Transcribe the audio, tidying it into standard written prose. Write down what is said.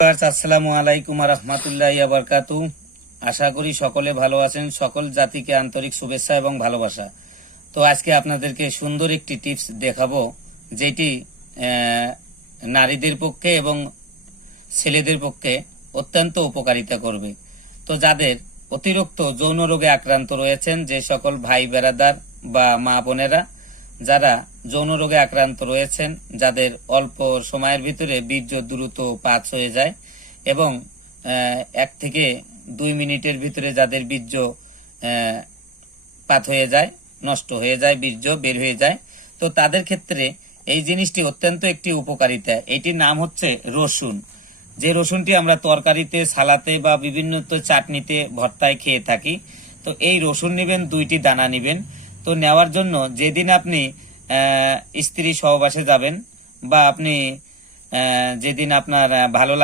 আসসালামু আলাইকুম রহমতুল্লাহি ওয়া বারাকাতুহু। আশা করি সকলে ভালো আছেন। সকল জাতিকে আন্তরিক শুভেচ্ছা এবং ভালোবাসা। তো আজকে আপনাদেরকে সুন্দর একটি টিপস দেখাবো, যেটি নারীদের পক্ষে এবং ছেলেদের পক্ষে অত্যন্ত উপকারিতা করবে। তো যাদের অতিরিক্ত যৌন রোগে আক্রান্ত রয়েছেন, যে সকল ভাই বেরাদার বা মা বোনেরা যারা যৌন রোগে আক্রান্ত রয়েছেন, যাদের অল্প সময়ের ভিতরে বীর্য দ্রুত পাচ হয়ে যায় এবং 1 থেকে 2 মিনিটের ভিতরে যাদের বীর্য পাত হয়ে যায়, নষ্ট হয়ে যায়, বীর্য বের হয়ে যায়, তো তাদের ক্ষেত্রে এই জিনিসটি অত্যন্ত একটি উপকারিতা। এটির নাম হচ্ছে রসুন। যে রসুনটি আমরা তরকারিতে, সালাতে বা বিভিন্ন চাটনিতে, ভর্তায় খেয়ে থাকি। তো এই রসুন নেবেন, 2টি দানা নেবেন। তো নেওয়ার জন্য যেদিন আপনি স্ত্রী সহবাসে যাবেন বা আপনি যেদিন আপনার ভালো